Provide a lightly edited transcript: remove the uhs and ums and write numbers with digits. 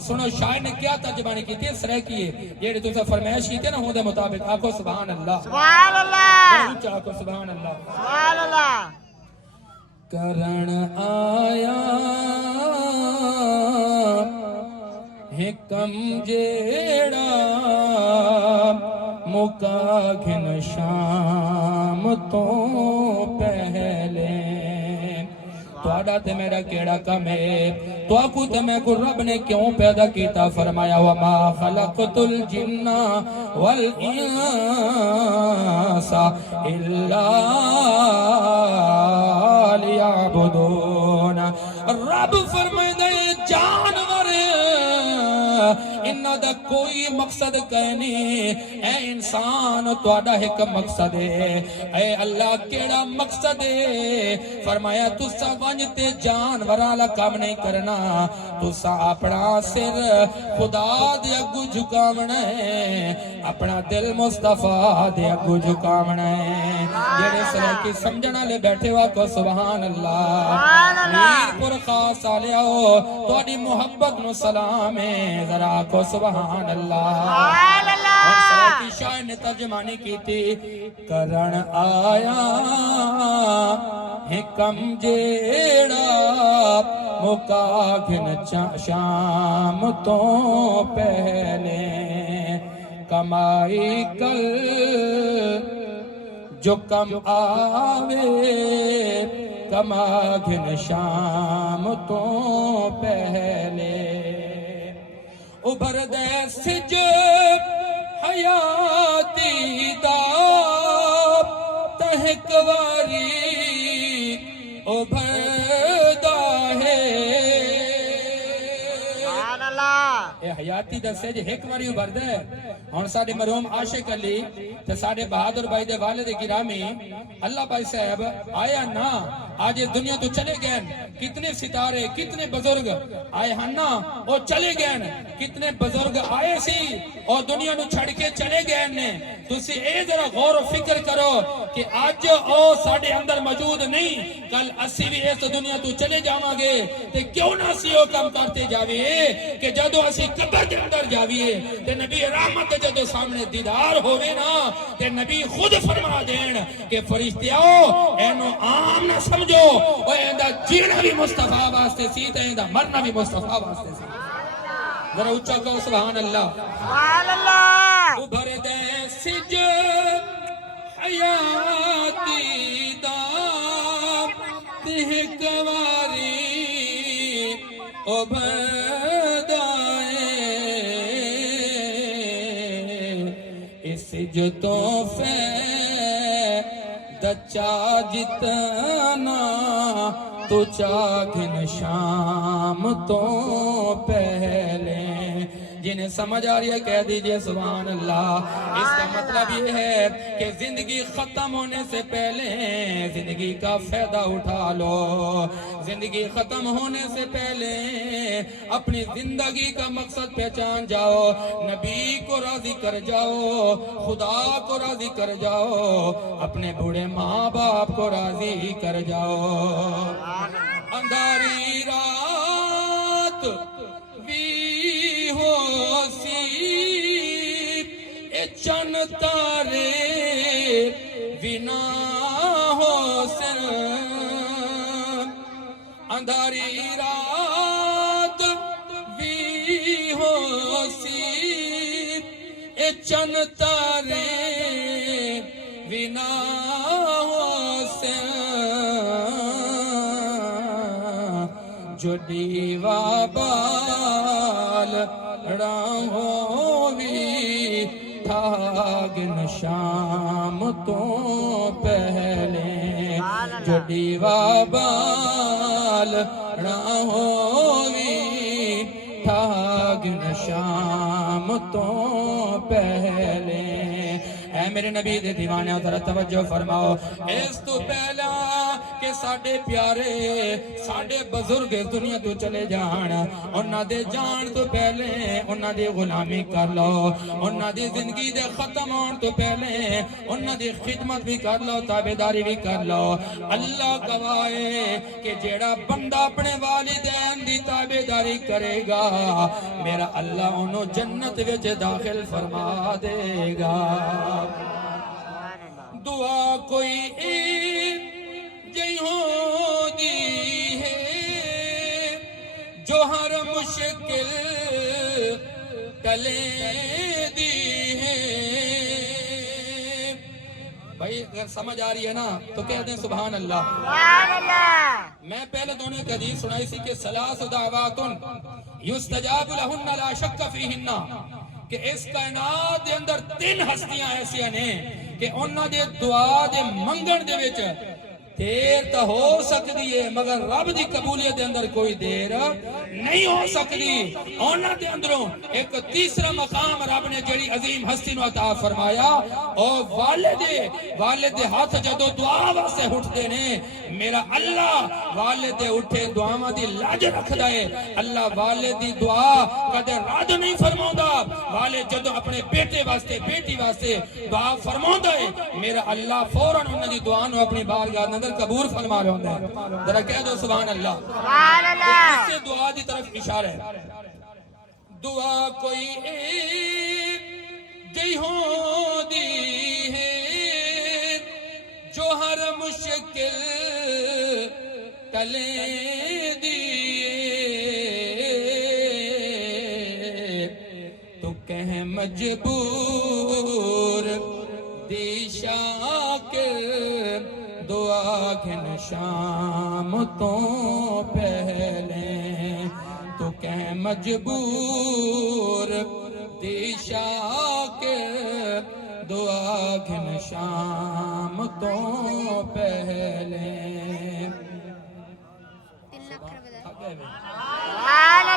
سنو شاعر نے کیا ترجمانی کی تھی اس طرح کی ہے یہ تو فرمائش کی تھی نا ہوں دے مطابق آکھو سبحان اللہ سبحان اللہ اونچا آکھو سبحان اللہ سبحان اللہ کرن آیا حکم جیڑا مکا گھن شام تو پہلے توڑا تے میرا کیڑا کم ہے تو آکو تے میں کو رب نے کیوں پیدا کیتا فرمایا وما خلقت الجن والانس الا لیعبدون رب فرمائے دے جانور انہاں دا کوئی مقصد کہنی اے انسان توڑا ایک مقصد ہے اے اللہ کیڑا مقصد ہے فرمایا تسا ونجتے جانورالا کام نہیں کرنا تسا اپنا سر خدا دے اگو جھکاونا ہے اپنا دل مصطفیٰ دے اگو جھکاونا ہے جیڑے سرے کی سمجھنا لے بیٹھے واکو سبحان اللہ میر پر خاص آلے آؤ توڑی محبت نو سلام ہے ذرا کو سبحان اللہ اور سرے کی شاعر نے ترجمانی کی تھی کرن آیا حکم جیڑا مکا گھن شام تو پہلے کمائی کل جو کم آوے کما گھن شام تو پہلے ابھر دے سج حیاتی دا تہکواری ابھردا ہے سبحان اللہ اے حیاتی دا سج ایک واری ابھردا ہے ہن ساڈے مرحوم عاشق علی تے ساڈے بہادر بھائی دے والد گرامی اللہ بھائی صاحب آیا نا آج اس دنیا تو چلے گئے کتنے ستارے کتنے بزرگ آئے ہن نا وہ چلے گئے کتنے بزرگ آئے سی اور دنیا نو چھڑ کے چلے گئے نے تسی اے ذرا غور و فکر کرو کہ آج او ساڈے اندر موجود نہیں کل اسی بھی اس دنیا تو چلے جاواں گے تے کیوں نہ اسی او کام کرتے جاویے کہ جدوں اسی قبر دے اندر جاویے تے نبی رحمت جدوں سامنے دیدار ہوے نا تے نبی خود فرما دین کہ فرشتیاں اینو عام نہ سمجھو او ایندا جینا بھی مصطفیٰ واسطے سی تے ایندا مرنا بھی مصطفیٰ واسطے سی ذرا اونچا کہو سبحان اللہ سبحان اللہ ابھر دے سج حیاتی دا تہکواری ابھردا اس جو تحفے دچا جتنا تو چاگن شام تو پہلے جنہیں سمجھ آ رہی ہے کہہ دیجئے سبحان اللہ اس کا مطلب یہ ہے کہ زندگی ختم ہونے سے پہلے زندگی کا فائدہ اٹھا لو زندگی ختم ہونے سے پہلے اپنی زندگی کا مقصد پہچان جاؤ نبی کو راضی کر جاؤ خدا کو راضی کر جاؤ اپنے بوڑھے ماں باپ کو راضی کر جاؤ اندھاری رات بھی ہو سی اے چن تارے بنا ہو سر اندھاری رات بھی ہو سی اے چن تارے بنا ہو سر جو دیوا بال راہوں بھی تھاگن شام تو پہلے جو دیوا بال راہوں بھی تھاگن شام تو پہلے اے میرے نبی دے دیوانے ذرا توجہ فرماؤ اس تو پہلا کہ ساڈے پیارے ساڈے بزرگ اس دنیا تو چلے جان انہاں دے جان تو پہلے انہاں دی غلامی کر لو انہاں دی زندگی دے ختم ہون تو پہلے انہاں دی خدمت بھی کر لو تابعداری بھی کر لو اللہ گواہ ہے کہ جیڑا بندہ اپنے والدین دی تابعداری کرے گا میرا اللہ انہوں جنت وچ داخل فرما دے گا دعا کوئی ایک جئی ہو دی ہے جو ہر مشکل ٹلے دی ہے بھائی اگر سمجھ آ رہی ہے نا تو کہہ دیں سبحان اللہ سبحان اللہ میں پہلے دونوں ایک حدیث سنائی سی کہ ثلاث دعوات یستجاب لہن لا شک فیہن کہ اس کائنات دے اندر 3 ہستیاں ایسیاں نے کہ انہاں دے دعا دے منگن دے وچ دیر تو ہو سکتی ہے مگر رب دی قبولیت دے اندر کوئی دیر نہیں ہو سکتی انہاں دے اندروں ایک تیسرا مقام رب نے جڑی عظیم ہستی نو عطا فرمایا او والد دے ہاتھ جدو دعا واسطے اٹھتے نے میرا اللہ والد دے اٹھے دعاواں دی لاج رکھدا ہے اللہ والد دی دعا کدے رد نہیں فرماوندا والد جدو اپنے بیٹے واسطے بیٹی واسطے دعا فرماوندا ہے میرا اللہ فوراً انہاں دی دعا نو اپنی بارگاہ دے اندر قبول فرما رہا ہوندا ہے ذرا کہہ دو سبحان اللہ سبحان اللہ اس سے دعا دی طرف اشارہ ہے دعا کوئی ایک جئی ہو دی ہے جو ہر مشکل ٹلے دی تو کہہ مجبور دی شاکر دعا گھن شام تو پہلے تو کہ مجبور دی شاکر دعا گھن شام تو پہلے سبحان اللہ